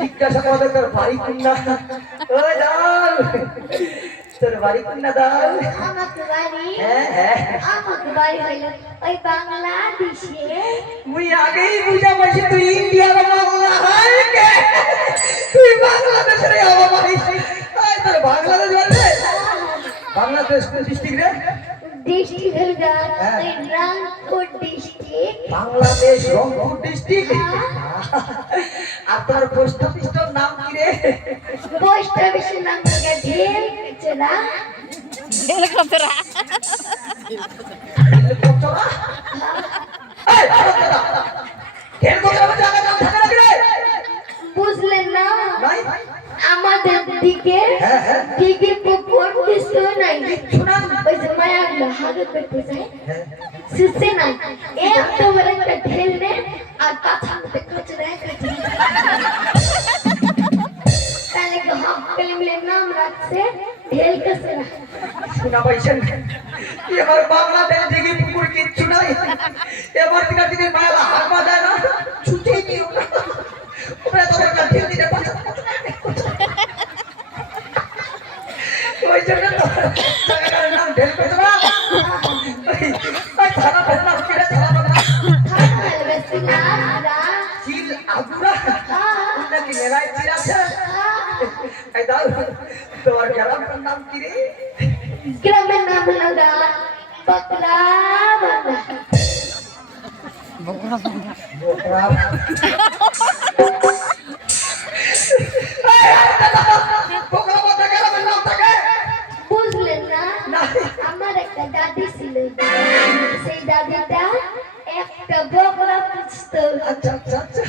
জিজ্ঞাসা করা দরকার বাড়ি কিনা তোর বাড়ি কিনা দাও আমাকে বাড়ি হইলো ওই বাংলাদেশে মুই আগেই বুঝা পাইছি তুই ইন্ডিয়ার বাংলা হয় কে তুই বাংলাদেশের আবার পাইছি আই তোর বাংলাদেশ বলবে বাংলাদেশ কোন ডিস্ট্রিক্ট রে ডিস্ট্রিক্ট হলো রংপুর ডিস্ট্রিক্ট বাংলাদেশ রংপুর ডিস্ট্রিক্ট আর তোর পোস্ট অফিসের নাম কি রে পোস্ট অফিসের নাম কি ঢেল চলা হেলিকপ্টার হেলিকপ্টার এই হেলিকপ্টার জায়গা নাম থাকে না রে বুঝলেন না নাই আমাদের দিকে দিকে পুকুর কিছু নাই শোনা ওই যে মায়া হাতে পেতে যায় সুসে নাই এত বড় একটা ঢেল রে আর পাছাতে কচরে তাহলে কি হাফ মিলে নাম রাখছে ঢেল কচরা শোনা পাইছেন এবার বাংলাদেশ দিকে পুকুর কিচ্ছু নাই এবার দিনা দিনে মায়া হাত বাজায় না ছুটেই দিও না ওরা তো একটা ঢেল দিতে পারে ওই জন্য তো জায়গাটার নাম ঢেল পেছো না ওই থানা ফেলনা কেটে থানা চিল আগুরা উন্না কি মেরাই চিল আছে এই দাও তোমার গ্রামের নাম কি রে গ্রামের নাম হলো বকরা বকরা বুঝলেন না আমার একটা দাদি ছিল সেই দাদিটা একটা বকরা পুষতো আচ্ছা আচ্ছা আচ্ছা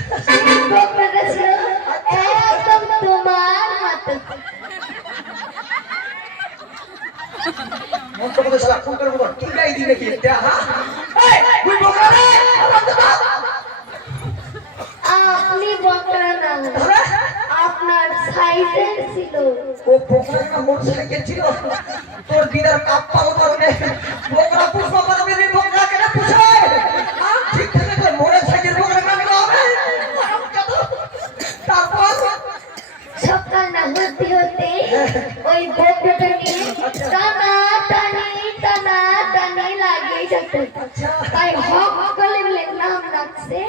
বকরাটা ছিল একদম তোমার মতো মন তো বলে সারা ফোন করে বল ঠিক নাই দিনে কি এটা হ্যাঁ এই তুই বকরা রে আপনি বকরা না আপনার সাইজের ছিল ও বকরা একটা মোটরসাইকেল ছিল তোর দিদার কাপ্পাও করবে বকরা পুষবা পারবে রে বকরা কেন পুষায় ঠিক আছে তোর মোটরসাইকেল বকরা কেন হবে তারপর সকাল না হতে হতে ওই বকরাটা নিয়ে টানা টানি লাগিয়ে যেত তাই হক বলে নাম রাখছে